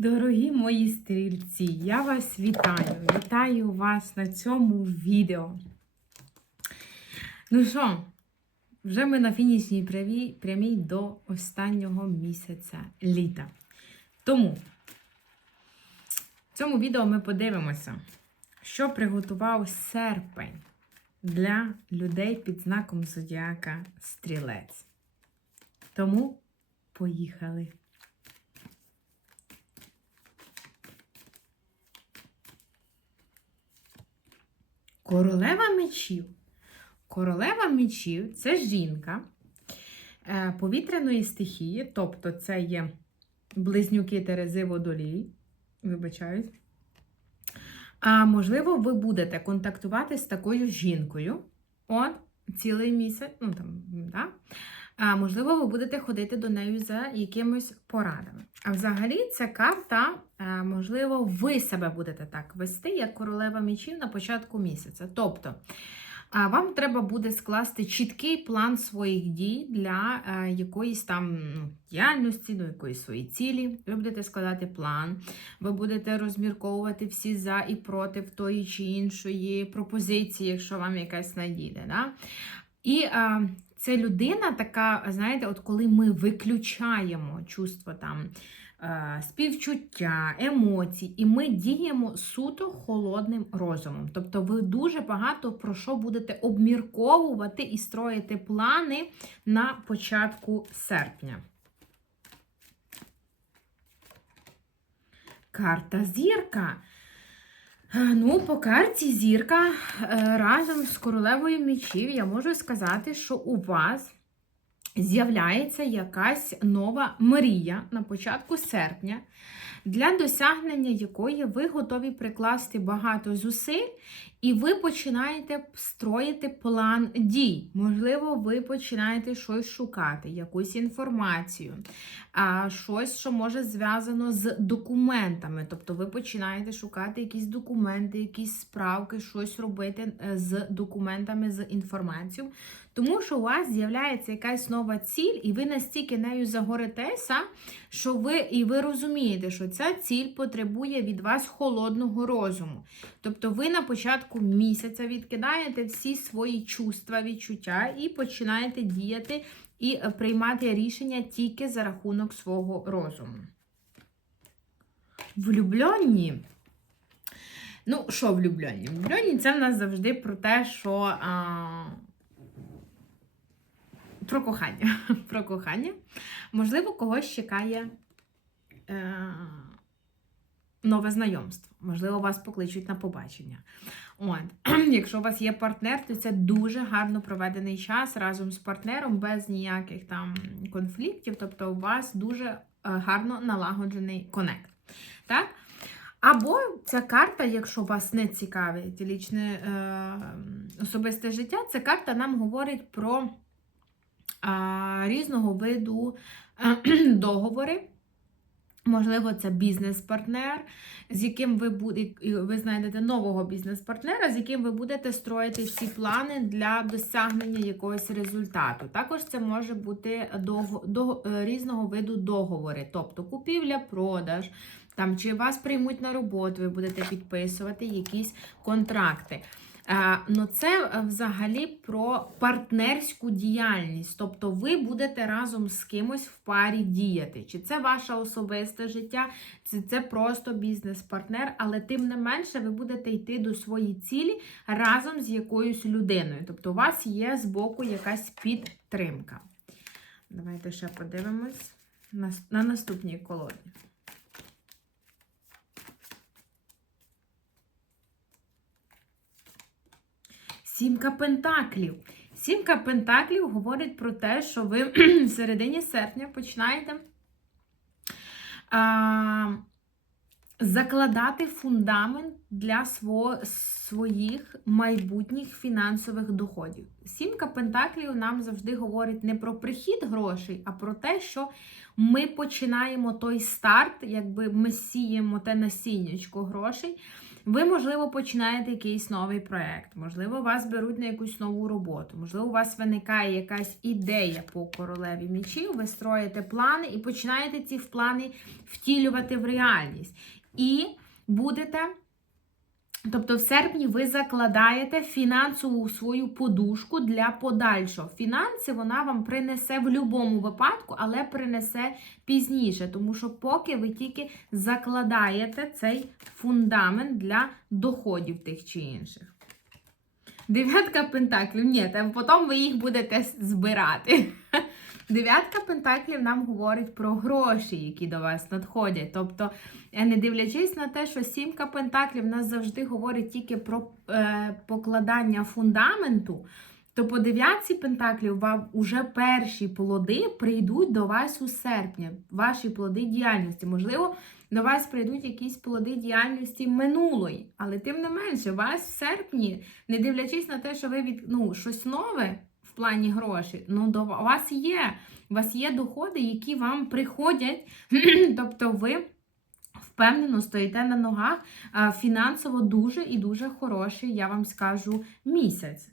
Дорогі мої стрільці, я вас вітаю. Вітаю вас на цьому відео. Ну що, вже ми на фінішній прямій, прямій до останнього місяця літа. Тому в цьому відео ми подивимося, що приготував серпень для людей під знаком Зодіака Стрілець. Тому поїхали! Королева мечів. Королева мечів це жінка е, повітряної стихії, тобто це є близнюки Терези Водолій. Вибачаюсь. А можливо, ви будете контактувати з такою жінкою. От, цілий місяць, ну там, да? А можливо, ви будете ходити до неї за якимись порадами. А взагалі, ця карта, можливо, ви себе будете так вести, як королева мічів на початку місяця. Тобто, вам треба буде скласти чіткий план своїх дій для якоїсь там ну, діяльності, до якоїсь своєї цілі. Ви будете складати план, ви будете розмірковувати всі за і проти тої чи іншої пропозиції, якщо вам якась надійде. Да? І а, це людина така, знаєте, от коли ми виключаємо чувство там е, співчуття, емоцій, і ми діємо суто холодним розумом. Тобто ви дуже багато про що будете обмірковувати і строїти плани на початку серпня. Карта зірка. Е, Ну, по карті зірка е, разом з королевою мечів я можу сказати, що у вас з'являється якась нова мрія на початку серпня, для досягнення якої ви готові прикласти багато зусиль, і ви починаєте строїти план дій. Можливо, ви починаєте щось шукати, якусь інформацію, а щось, що може зв'язано з документами. Тобто ви починаєте шукати якісь документи, якісь справки, щось робити е, з документами, з інформацією. Тому що у вас з'являється якась нова ціль, і ви настільки нею загоритеся, що ви і ви розумієте, що ця ціль потребує від вас холодного розуму. Тобто ви на початку місяця відкидаєте всі свої чувства, відчуття і починаєте діяти і е, приймати рішення тільки за рахунок свого розуму. Влюблені. Ну, що влюблені? Влюблені це в нас завжди про те, що. А... Про кохання. Про кохання. Можливо, когось чекає е... нове знайомство. Можливо, вас покличуть на побачення. От. Якщо у вас є партнер, то це дуже гарно проведений час разом з партнером, без ніяких там конфліктів. Тобто, у вас дуже е, гарно налагоджений конект. Так? Або ця карта, якщо вас не цікавить лічне е, особисте життя, ця карта нам говорить про а, різного виду е, договори. Можливо, це бізнес-партнер, з яким ви будете, ви знайдете нового бізнес-партнера, з яким ви будете строїти всі плани для досягнення якогось результату. Також це може бути до, до, різного виду договори, тобто купівля-продаж, там, чи вас приймуть на роботу, ви будете підписувати якісь контракти. Ну, це взагалі про партнерську діяльність. Тобто ви будете разом з кимось в парі діяти. Чи це ваше особисте життя, чи це просто бізнес-партнер, але тим не менше ви будете йти до своєї цілі разом з якоюсь людиною. Тобто, у вас є з боку якась підтримка. Давайте ще подивимось на, на наступній колоді. Сімка Пентаклів. Сімка Пентаклів говорить про те, що ви в середині серпня починаєте а, закладати фундамент для сво, своїх майбутніх фінансових доходів. Сімка Пентаклів нам завжди говорить не про прихід грошей, а про те, що ми починаємо той старт, якби ми сіємо те насіннячко грошей ви, можливо, починаєте якийсь новий проєкт, можливо, вас беруть на якусь нову роботу, можливо, у вас виникає якась ідея по королеві мічів, ви строїте плани і починаєте ці плани втілювати в реальність. І будете. Тобто, в серпні ви закладаєте фінансову свою подушку для подальшого. Фінанси вона вам принесе в будь-якому випадку, але принесе пізніше, тому що поки ви тільки закладаєте цей фундамент для доходів тих чи інших. Дев'ятка пентаклів. Ні, там потім ви їх будете збирати. Дев'ятка пентаклів нам говорить про гроші, які до вас надходять. Тобто, е, не дивлячись на те, що сімка пентаклів нас завжди говорить тільки про е, покладання фундаменту, то по дев'ятці пентаклів вам уже перші плоди прийдуть до вас у серпні, ваші плоди діяльності. Можливо, до вас прийдуть якісь плоди діяльності минулої, але тим не менше, вас в серпні, не дивлячись на те, що ви від ну, щось нове плані грошей, ну до вас є. У вас є доходи, які вам приходять, тобто ви впевнено стоїте на ногах фінансово дуже і дуже хороший, я вам скажу, місяць.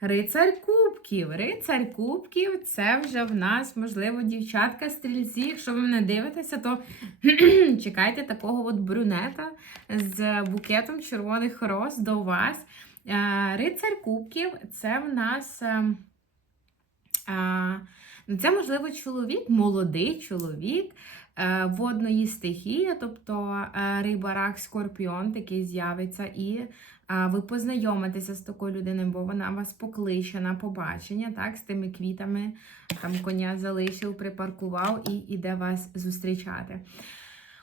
Рицар Кубків. Рицар Кубків це вже в нас, можливо, дівчатка стрільці. Якщо ви мене дивитеся, то чекайте такого от брюнета з букетом червоних роз до вас. Е, Рицар Кубків це в нас. е, ну, Це, можливо, чоловік, молодий чоловік е, водної стихії, тобто риба, рак, скорпіон такий з'явиться, і ви познайомитеся з такою людиною, бо вона вас покличе на побачення, так, з тими квітами, там коня залишив, припаркував і іде вас зустрічати.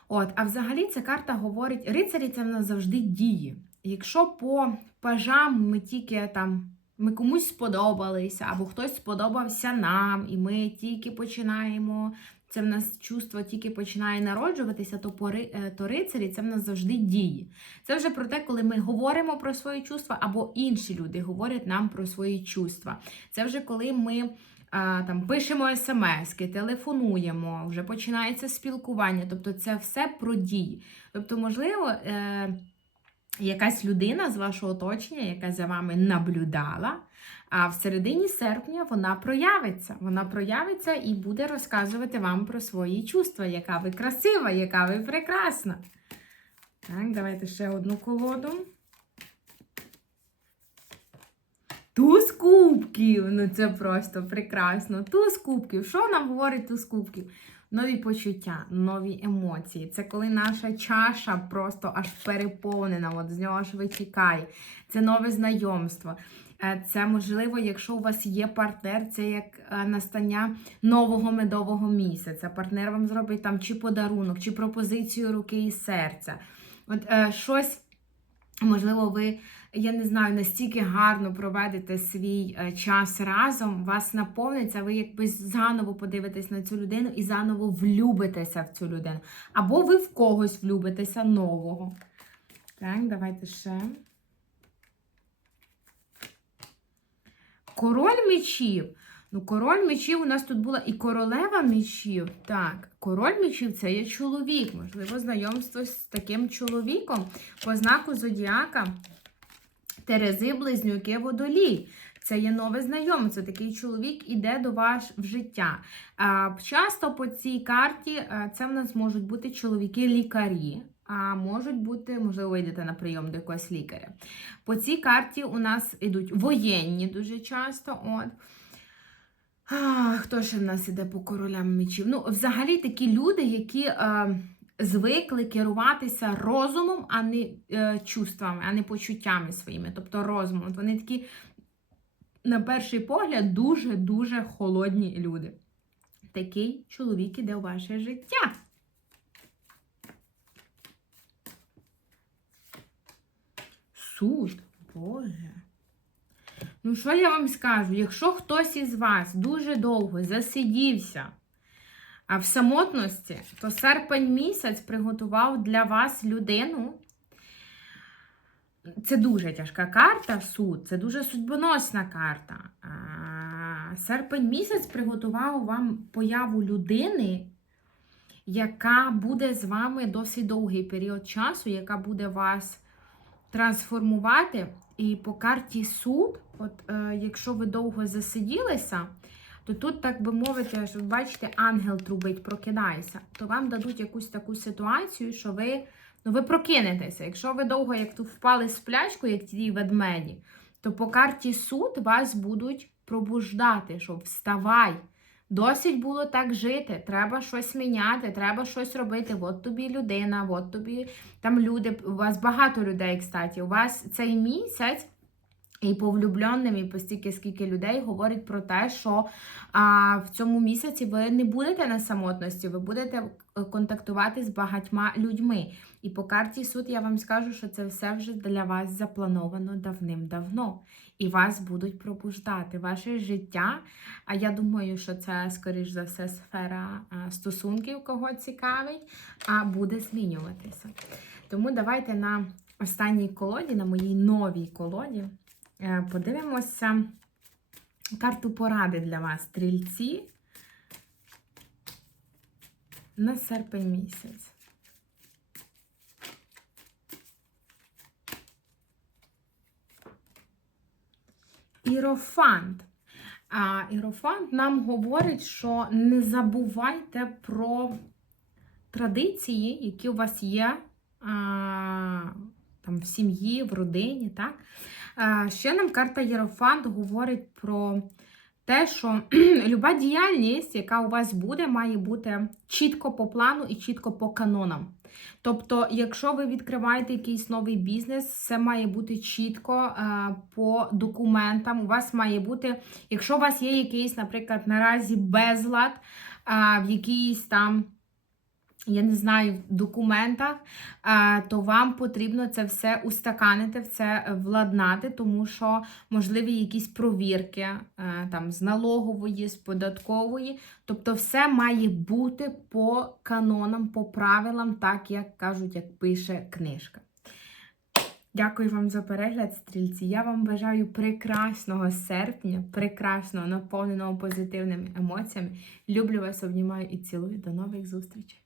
От, а взагалі ця карта говорить, рицарі це в нас завжди дії. Якщо по пажам ми тільки там ми комусь сподобалися, або хтось сподобався нам, і ми тільки починаємо. Це в нас чувство тільки починає народжуватися, то пори, е, то рицарі це в нас завжди дії. Це вже про те, коли ми говоримо про свої чувства, або інші люди говорять нам про свої чувства. Це вже коли ми а, там пишемо смски, телефонуємо, вже починається спілкування. Тобто це все про дії. Тобто, можливо. Е- якась людина з вашого оточення, яка за вами наблюдала, а в середині серпня вона проявиться. Вона проявиться і буде розказувати вам про свої чувства, яка ви красива, яка ви прекрасна. Так, давайте ще одну колоду. Туз кубків! Ну це просто прекрасно. Туз кубків. Що нам говорить туз кубків? Нові почуття, нові емоції. Це коли наша чаша просто аж переповнена, от з нього аж витікає. Це нове знайомство. Е, Це можливо, якщо у вас є партнер, це як е, настання нового медового місяця. Партнер вам зробить там чи подарунок, чи пропозицію руки і серця. От е, щось, можливо, ви я не знаю, настільки гарно проведете свій е, час разом, вас наповниться, ви якби заново подивитесь на цю людину і заново влюбитеся в цю людину. Або ви в когось влюбитеся нового. Так, давайте ще. Король мечів. Ну, король мечів у нас тут була і королева мечів. Так, король мечів це є чоловік. Можливо, знайомство з таким чоловіком по знаку Зодіака. Терези, близнюки, водолій. Це є нове знайомство. Такий чоловік іде до вас в життя. Часто по цій карті це в нас можуть бути чоловіки-лікарі, а можуть бути, можливо, йдете на прийом до якогось лікаря. По цій карті у нас йдуть воєнні дуже часто. От. А, Хто ще в нас іде по королям мечів? Ну, взагалі такі люди, які. А, звикли керуватися розумом, а не е, чувствами, а не почуттями своїми, тобто розумом. От Вони такі, на перший погляд, дуже-дуже холодні люди. Такий чоловік іде у ваше життя. Суд, Боже. Ну, що я вам скажу? Якщо хтось із вас дуже довго засидівся, а в самотності, то серпень місяць приготував для вас людину. Це дуже тяжка карта, суд, це дуже судьбоносна карта. Серпень місяць приготував вам появу людини, яка буде з вами досить довгий період часу, яка буде вас трансформувати. І по карті суд, от е, якщо ви довго засиділися, то тут, так би мовити, що бачите, ангел трубить, прокидайся, то вам дадуть якусь таку ситуацію, що ви, ну, ви прокинетеся. Якщо ви довго як тут впали в сплячку, як ті ведмеді, то по карті суд вас будуть пробуждати, що вставай. Досить було так жити, треба щось міняти, треба щось робити. От тобі людина, от тобі там люди. У вас багато людей, кстати. У вас цей місяць. І по влюбленим, і по стільки скільки людей говорить про те, що а, в цьому місяці ви не будете на самотності, ви будете е, контактувати з багатьма людьми. І по карті суд я вам скажу, що це все вже для вас заплановано давним-давно. І вас будуть пробуждати. Ваше життя. А я думаю, що це, скоріш за все, сфера а, стосунків, кого цікавить, а буде змінюватися. Тому давайте на останній колоді, на моїй новій колоді. Е, Подивимося карту поради для вас, стрільці на серпень місяць. Ірофант. А Ірофант нам говорить, що не забувайте про традиції, які у вас є а, там, в сім'ї, в родині. так? А, Ще нам карта Єрофант говорить про те, що люба діяльність, яка у вас буде, має бути чітко по плану і чітко по канонам. Тобто, якщо ви відкриваєте якийсь новий бізнес, все має бути чітко а, по документам. У вас має бути, якщо у вас є якийсь, наприклад, наразі безлад а, в якійсь там я не знаю, в документах, то вам потрібно це все устаканити, все владнати, тому що можливі якісь провірки там, з налогової, з податкової. Тобто, все має бути по канонам, по правилам, так як кажуть, як пише книжка. Дякую вам за перегляд, стрільці. Я вам бажаю прекрасного серпня, прекрасного, наповненого позитивними емоціями. Люблю вас, обнімаю і цілую. До нових зустрічей!